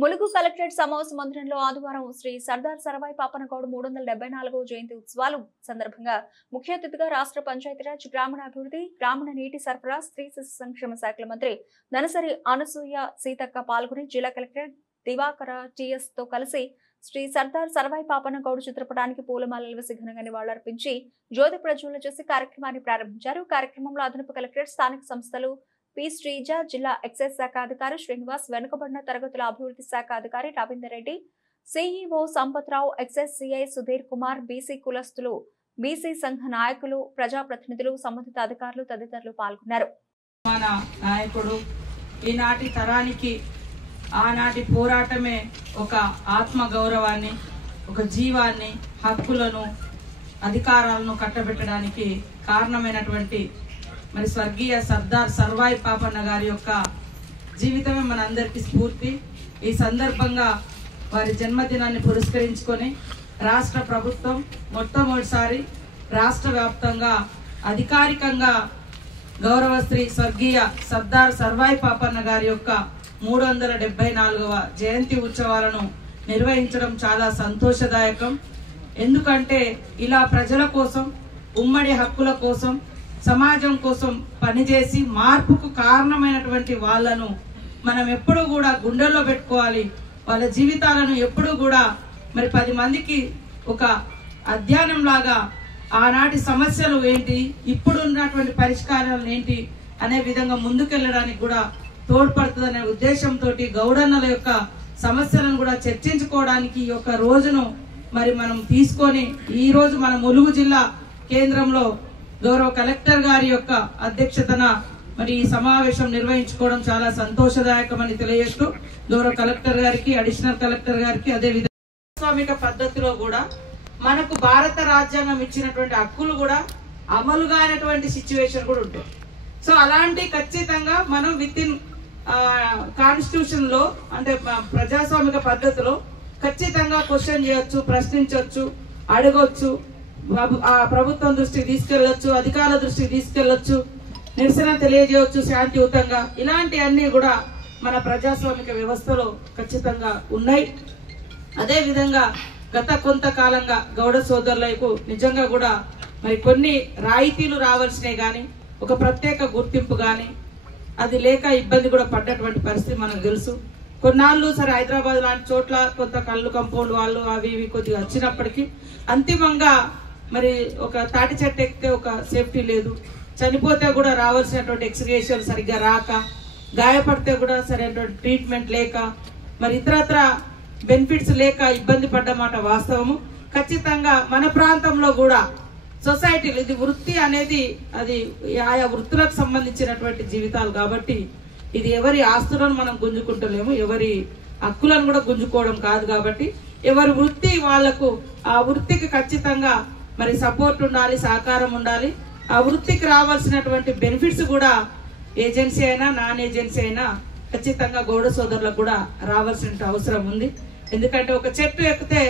Mulugu collectorate సమావేశ మందిరంలో ఆదివారం శ్రీ సర్దార్ సర్వాయి పాపనగౌడ్ 374వ జయంతి ఉత్సవాలు సందర్భంగా ముఖ్య అతిథిగా రాష్ట్ర పంచాయతీరాజ్ గ్రామీణాభివృద్ధి గ్రామీణ నీటి సరఫరా స్త్రీ శిశు సంక్షేమ శాఖల మంత్రి దనసరి అనసూయ సీతక్క పాల్గొని జిల్లా కలెక్టర్ దివాకర టిఎస్ తో కలిసి శ్రీ సర్దార్ సర్వాయి పాపనగౌడ్ చిత్రపటానికి పూలమాలలు వేసి ఘనంగా నివాళులర్పించి జ్యోతి ప్రజ్వలన చేసి కార్యక్రమాన్ని ప్రారంభించారు. కార్యక్రమంలో అదనపు కలెక్టర్ స్థానిక సంస్థలు పి శ్రీజ, జిల్లా ఎక్సైజ్ శాఖ అధికారి శ్రీనివాస్, వెనుకబడిన తరగతుల అభివృద్ధి శాఖ అధికారి Ravinder Reddy, CEO Sampathrao, excise CI Sudheer Kumar, BC కులస్తులు, బీసీ సంఘ నాయకులు, ప్రజాప్రతినిధులు, సంబంధిత అధికారులు తదితరులు పాల్గొన్నారు. మన నాయకుడు ఈనాటి తరానికి ఆనాటి పోరాటమే ఒక ఆత్మ గౌరవాన్ని, ఒక జీవాన్ని, హక్కులను, అధికారాలను కట్టబెట్టడానికి కారణమైనటువంటి మరి స్వర్గీయ సర్దార్ సర్వాయి పాపన్న గారి యొక్క జీవితమే మనందరికీ స్ఫూర్తి. ఈ సందర్భంగా వారి జన్మదినాన్ని పురస్కరించుకొని రాష్ట్ర ప్రభుత్వం మొట్టమొదటిసారి రాష్ట్ర వ్యాప్తంగా అధికారికంగా గౌరవ శ్రీ స్వర్గీయ సర్దార్ సర్వాయి పాపన్న గారి యొక్క 374వ జయంతి ఉత్సవాలను నిర్వహించడం చాలా సంతోషదాయకం. ఎందుకంటే ఇలా ప్రజల కోసం, ఉమ్మడి హక్కుల కోసం, సమాజం కోసం పనిచేసి మార్పుకు కారణమైనటువంటి వాళ్ళను మనం ఎప్పుడూ కూడా గుండెల్లో పెట్టుకోవాలి. వాళ్ళ జీవితాలను ఎప్పుడూ కూడా మరి 10 మందికి ఒక అధ్యయనం లాగా ఆనాటి సమస్యలు ఏంటి, ఇప్పుడు ఉన్నటువంటి పరిష్కారాలు ఏంటి అనే విధంగా ముందుకెళ్ళడానికి కూడా తోడ్పడుతుందనే ఉద్దేశంతో గౌడన్నల యొక్క సమస్యలను కూడా చర్చించుకోవడానికి ఈ యొక్క రోజును మరి మనం తీసుకొని ఈ రోజు మన ములుగు జిల్లా కేంద్రంలో గౌరవ కలెక్టర్ గారి యొక్క అధ్యక్షతన మరి ఈ సమావేశం నిర్వహించుకోవడం చాలా సంతోషదాయకమని తెలియజేస్తూ గౌరవ కలెక్టర్ గారికి, అడిషనల్ కలెక్టర్ గారికి, అదే విధంగా ప్రజాస్వామిక పద్ధతిలో కూడా మనకు భారత రాజ్యాంగం ఇచ్చినటువంటి హక్కులు కూడా అమలు కానటువంటి సిచ్యువేషన్ కూడా ఉంటుంది. సో అలాంటి ఖచ్చితంగా మనం విత్ ఇన్ కాన్స్టిట్యూషన్ లో అంటే ప్రజాస్వామిక పద్ధతిలో ఖచ్చితంగా క్వశ్చన్ చేయొచ్చు, ప్రశ్నించవచ్చు, అడగొచ్చు, ప్రభుత్వం దృష్టికి తీసుకెళ్లొచ్చు, అధికారుల దృష్టికి తీసుకెళ్లొచ్చు, నిరసన తెలియజేయవచ్చు శాంతియుతంగా. ఇలాంటి అన్ని కూడా మన ప్రజాస్వామిక వ్యవస్థలో ఖచ్చితంగా ఉన్నాయి. అదే విధంగా గత కొంతకాలంగా గౌడ సోదరులకు నిజంగా కూడా మరి కొన్ని రాయితీలు రావాల్సినవి కానీ, ఒక ప్రత్యేక గుర్తింపు కానీ అది లేక ఇబ్బంది కూడా పడ్డటువంటి పరిస్థితి మనకు తెలుసు. కొన్నాళ్ళు సరే హైదరాబాద్ లాంటి చోట్ల కొంత కళ్ళు కంపౌండ్ వాళ్ళు అవి ఇవి కొద్దిగా వచ్చినప్పటికీ అంతిమంగా మరి ఒక తాటి చెట్టు ఎక్కితే ఒక సేఫ్టీ లేదు, చనిపోతే కూడా రావాల్సినటువంటి ఎక్స్గ్రేషన్ సరిగ్గా రాక, గాయపడితే కూడా సరైనటువంటి ట్రీట్మెంట్ లేక, మరి ఇతరత్ర బెనిఫిట్స్ లేక ఇబ్బంది పడ్డమాట వాస్తవము. ఖచ్చితంగా మన ప్రాంతంలో కూడా సొసైటీలు ఇది వృత్తి అనేది అది ఆయా వృత్తులకు సంబంధించినటువంటి జీవితాలు కాబట్టి ఇది ఎవరి ఆస్తులను మనం గుంజుకుంటలేము, ఎవరి హక్కులను కూడా గుంజుకోవడం కాదు. కాబట్టి ఎవరి వృత్తి వాళ్లకు ఆ వృత్తికి ఖచ్చితంగా మరి సపోర్ట్ ఉండాలి, సహకారం ఉండాలి. ఆ వృత్తికి రావాల్సినటువంటి బెనిఫిట్స్ కూడా ఏజెన్సీ అయినా నాన్ ఏజెన్సీ అయినా ఖచ్చితంగా గౌడ సోదరులకు కూడా రావాల్సిన అవసరం ఉంది. ఎందుకంటే ఒక చెట్టు ఎక్కితే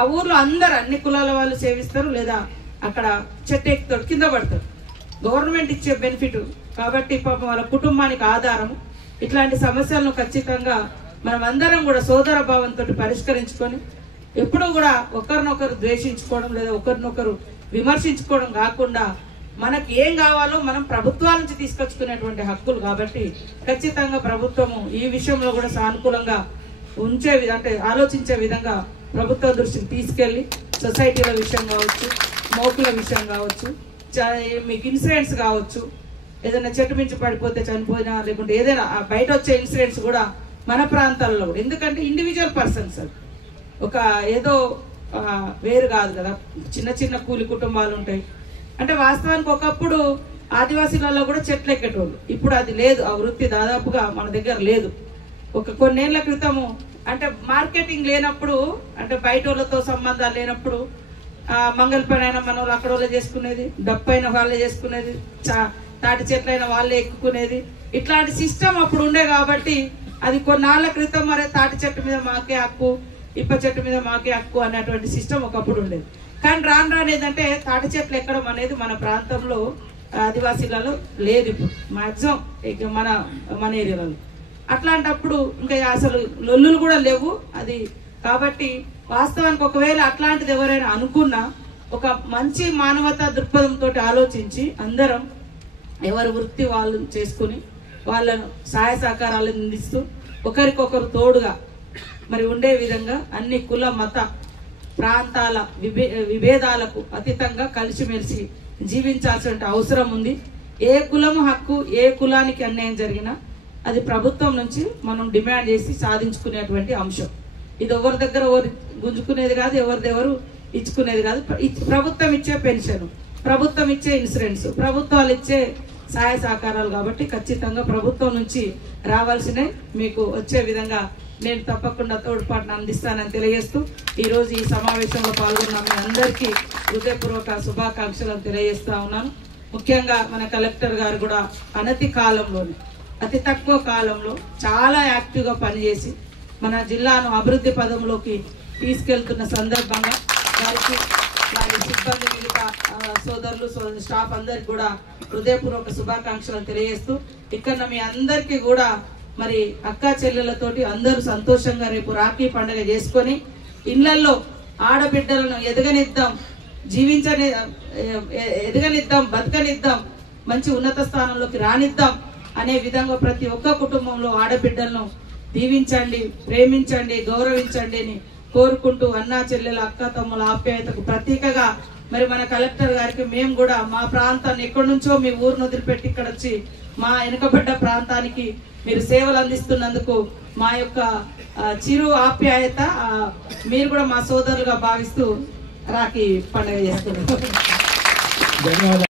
ఆ ఊర్లో అందరు అన్ని కులాల వాళ్ళు సేవిస్తారు, లేదా అక్కడ చెట్టు ఎక్కుతాడు కింద పడతాడు, గవర్నమెంట్ ఇచ్చే బెనిఫిట్ కాబట్టి పాపం వాళ్ళ కుటుంబానికి ఆధారము. ఇట్లాంటి సమస్యలను ఖచ్చితంగా మనం అందరం కూడా సోదర భావంతో పరిష్కరించుకొని ఎప్పుడూ కూడా ఒకరినొకరు ద్వేషించుకోవడం లేదా ఒకరినొకరు విమర్శించుకోవడం కాకుండా మనకి ఏం కావాలో మనం ప్రభుత్వాల నుంచి తీసుకొచ్చుకునేటువంటి హక్కులు కాబట్టి ఖచ్చితంగా ప్రభుత్వము ఈ విషయంలో కూడా సానుకూలంగా ఉంచే అంటే ఆలోచించే విధంగా ప్రభుత్వ దృష్టికి తీసుకెళ్లి సొసైటీల విషయం కావచ్చు, మోకుల విషయం కావచ్చు, మీకు ఇన్సిడెంట్స్ కావచ్చు, ఏదైనా చెట్టు మించి పడిపోతే చనిపోయినా లేకుంటే ఏదైనా బయట వచ్చే ఇన్సిడెంట్స్ కూడా మన ప్రాంతాల్లో కూడా, ఎందుకంటే ఇండివిజువల్ పర్సన్స్ ఒక ఏదో వేరు కాదు కదా, చిన్న చిన్న కూలి కుటుంబాలు ఉంటాయి. అంటే వాస్తవానికి ఒకప్పుడు ఆదివాసీలలో కూడా చెట్లు ఎక్కేటోళ్ళు, ఇప్పుడు అది లేదు, ఆ వృత్తి దాదాపుగా మన దగ్గర లేదు. కొన్నేళ్ల క్రితము అంటే మార్కెటింగ్ లేనప్పుడు, అంటే బయట వాళ్ళతో సంబంధాలు లేనప్పుడు మంగళ పని అయినా మన వాళ్ళు అక్కడ వాళ్ళే చేసుకునేది, డప్పైన వాళ్ళే చేసుకునేది, తాటి చెట్లైన వాళ్ళే ఎక్కుకునేది. ఇట్లాంటి సిస్టమ్ అప్పుడు ఉండే కాబట్టి అది కొన్నాళ్ల క్రితం మరి తాటి చెట్టు మీద మాకే హక్కు, ఇప్ప చెట్టు మీద మాకే హక్కు అనేటువంటి సిస్టమ్ ఒకప్పుడు ఉండేది. కానీ రాను రాను ఏంటంటే తాటి చెట్లు ఎక్కడం అనేది మన ప్రాంతంలో ఆదివాసీలలో లేదు ఇప్పుడు మాక్సిమం మన ఏరియాలలో. అట్లాంటప్పుడు ఇంకా అసలు లొల్లులు కూడా లేవు అది. కాబట్టి వాస్తవానికి ఒకవేళ అట్లాంటిది ఎవరైనా అనుకున్నా ఒక మంచి మానవతా దృక్పథంతో ఆలోచించి అందరం ఎవరి వృత్తి వాళ్ళు చేసుకుని వాళ్ళను సహాయ సహకారాలు అందిస్తూ ఒకరికొకరు తోడుగా మరి ఉండే విధంగా అన్ని కుల మత ప్రాంతాల విభేదాలకు అతీతంగా కలిసిమెలిసి జీవించాల్సిన అవసరం ఉంది. ఏ కులము హక్కు, ఏ కులానికి అన్యాయం జరిగినా అది ప్రభుత్వం నుంచి మనం డిమాండ్ చేసి సాధించుకునేటువంటి అంశం. ఇది ఎవరి దగ్గర ఎవరు గుంజుకునేది కాదు, ఎవరిదెవరు ఇచ్చుకునేది కాదు. ప్రభుత్వం ఇచ్చే పెన్షన్, ప్రభుత్వం ఇచ్చే ఇన్సూరెన్స్, ప్రభుత్వాలు ఇచ్చే సహాయ సహకారాలు. కాబట్టి ఖచ్చితంగా ప్రభుత్వం నుంచి రావాల్సినవి మీకు వచ్చే విధంగా నేను తప్పకుండా తోడ్పాటును అందిస్తానని తెలియజేస్తూ ఈరోజు ఈ సమావేశంలో పాల్గొన్న మీ అందరికీ హృదయపూర్వక శుభాకాంక్షలను తెలియజేస్తా ఉన్నాను. ముఖ్యంగా మన కలెక్టర్ గారు కూడా అనతి కాలంలోనే, అతి తక్కువ కాలంలో చాలా యాక్టివ్గా పనిచేసి మన జిల్లాను అభివృద్ధి పదంలోకి తీసుకెళ్తున్న సందర్భంగా వారికి వారి సిబ్బంది మిగతా సోదరులు స్టాఫ్ అందరికి కూడా హృదయపూర్వక శుభాకాంక్షలు తెలియజేస్తూ ఇక్కడ మీ అందరికీ కూడా మరి అక్క చెల్లెలతోటి అందరూ సంతోషంగా రేపు రాఖీ పండుగ చేసుకొని ఇళ్లలో ఆడబిడ్డలను ఎదగనిద్దాం, ఎదగనిద్దాం, బతకనిద్దాం, మంచి ఉన్నత స్థానంలోకి రానిద్దాం అనే విధంగా ప్రతి ఒక్క కుటుంబంలో ఆడబిడ్డలను దీవించండి, ప్రేమించండి, గౌరవించండి అని కోరుకుంటూ అన్నా చెల్లెల అక్క తమ్ముల ఆప్యాయతకు ప్రతీకగా మరి మన కలెక్టర్ గారికి మేము కూడా మా ప్రాంతాన్ని ఎక్కడి నుంచో మీ ఊరిని వదిలిపెట్టి ఇక్కడ వచ్చి మా వెనుకబడ్డ ప్రాంతానికి మీరు సేవలు అందిస్తున్నందుకు మా యొక్క చిరు ఆప్యాయత మీరు కూడా మా సోదరులుగా భావిస్తూ రాఖీ పండుగ చేస్తున్నారు.